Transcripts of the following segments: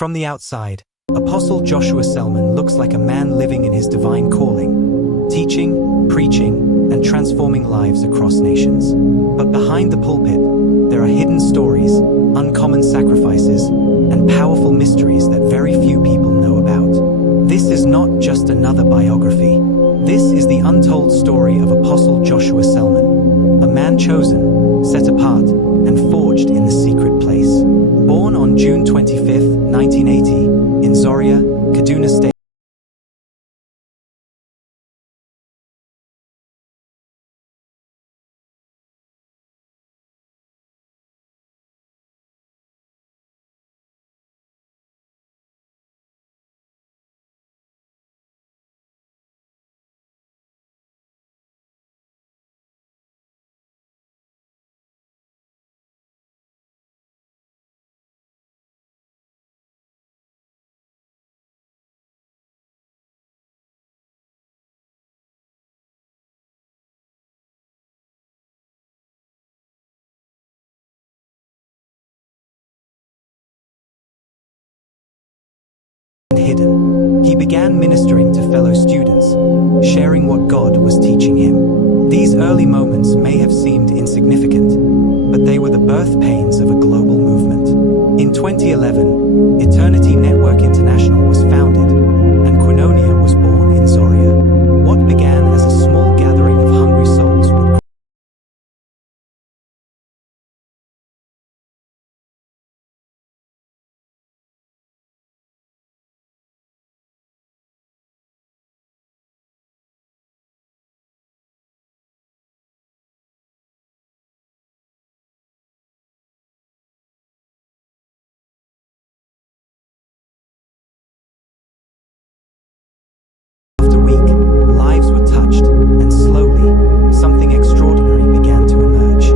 From the outside, Apostle Joshua Selman looks like a man living in his divine calling, teaching, preaching, and transforming lives across nations. But behind the pulpit, there are hidden stories, uncommon sacrifices, and powerful mysteries that very few people know about. This is not just another biography. This is the untold story of Apostle Joshua Selman, a man chosen, set apart, and forged in the secret place. Born on June 25, 1980, in Zaria, Kaduna State. Hidden. He began ministering to fellow students, sharing what God was teaching him. These early moments may have seemed insignificant, but they were the birth pains of a global movement. In 2011, Eternity Network International was founded, and Koinonia was born in Zaria. What began as a small gathering of hungry souls would After a week, lives were touched, and slowly, something extraordinary began to emerge.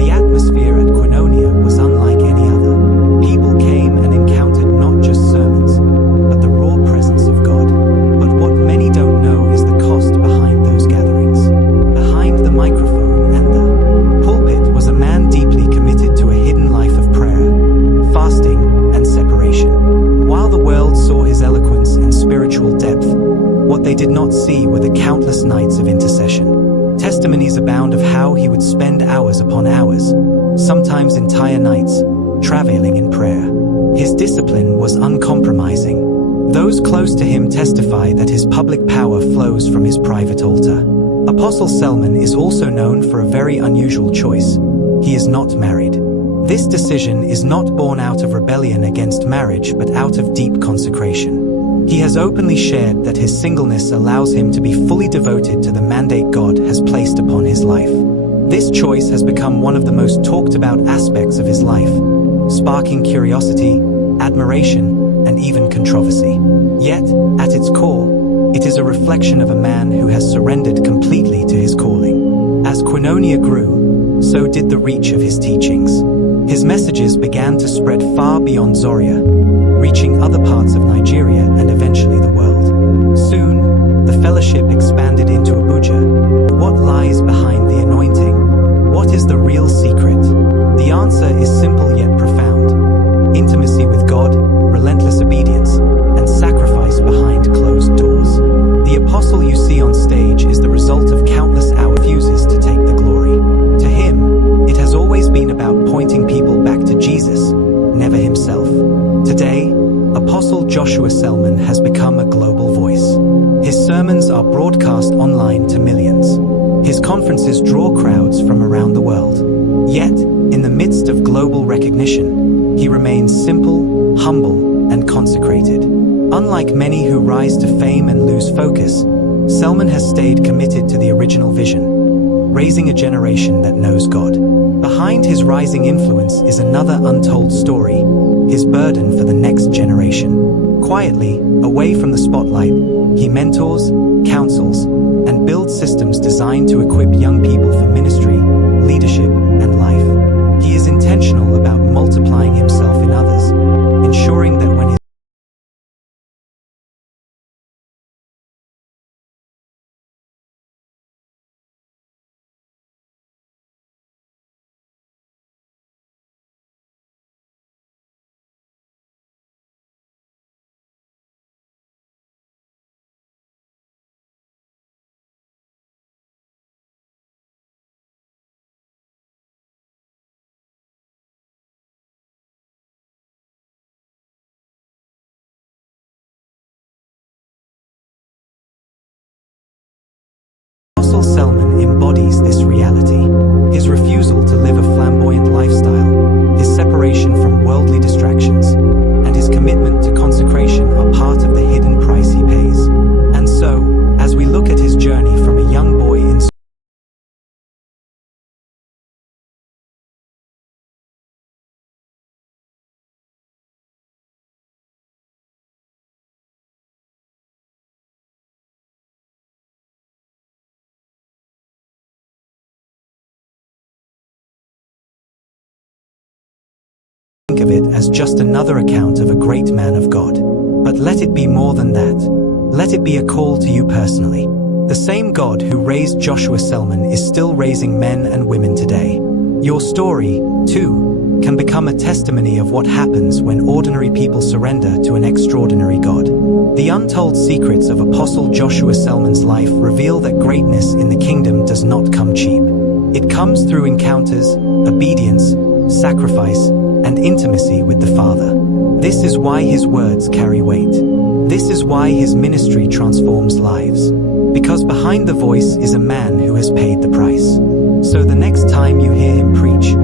The atmosphere at Koinonia was unlike any other. People came and encountered not just sermons, but the raw presence of God. But what many don't know is the cost behind those gatherings. Behind the microphone and the pulpit was a man deeply committed to a hidden life of prayer, fasting, and separation. While the world saw his eloquence and spiritual depth, what they did not see were the countless nights of intercession. Testimonies abound of how he would spend hours upon hours, sometimes entire nights, travailing in prayer. His discipline was uncompromising. Those close to him testify that his public power flows from his private altar. Apostle Selman is also known for a very unusual choice. He is not married. This decision is not born out of rebellion against marriage but out of deep consecration. He has openly shared that his singleness allows him to be fully devoted to the mandate God has placed upon his life. This choice has become one of the most talked about aspects of his life, sparking curiosity, admiration, and even controversy. Yet, at its core, it is a reflection of a man who has surrendered completely to his calling. As Koinonia grew, so did the reach of his teachings. His messages began to spread far beyond Zaria, reaching other parts of Nigeria and eventually the world. Soon, the fellowship expanded into Abuja. What lies behind the anointing? What is the real secret? The answer is simple yet profound. Intimacy with God, relentless obedience, and sacrifice behind closed doors. The apostle you see on stage is the result of countless hours refuses to take the glory. To him, it has always been about pointing people back to Jesus, never himself. Today, Apostle Joshua Selman has become a global voice. His sermons are broadcast online to millions. His conferences draw crowds from around the world. Yet, in the midst of global recognition, he remains simple, humble, and consecrated. Unlike many who rise to fame and lose focus, Selman has stayed committed to the original vision, raising a generation that knows God. Behind his rising influence is another untold story, his burden for the next generation. Quietly, away from the spotlight, he mentors, counsels, and builds systems designed to equip young people for ministry, leadership, and life. He is intentional about multiplying himself in others, ensuring that when his of it as just another account of a great man of God. But let it be more than that. Let it be a call to you personally. The same God who raised Joshua Selman is still raising men and women today. Your story, too, can become a testimony of what happens when ordinary people surrender to an extraordinary God. The untold secrets of Apostle Joshua Selman's life reveal that greatness in the kingdom does not come cheap. It comes through encounters, obedience, sacrifice, and intimacy with the Father. This is why his words carry weight. This is why his ministry transforms lives. Because behind the voice is a man who has paid the price. So the next time you hear him preach,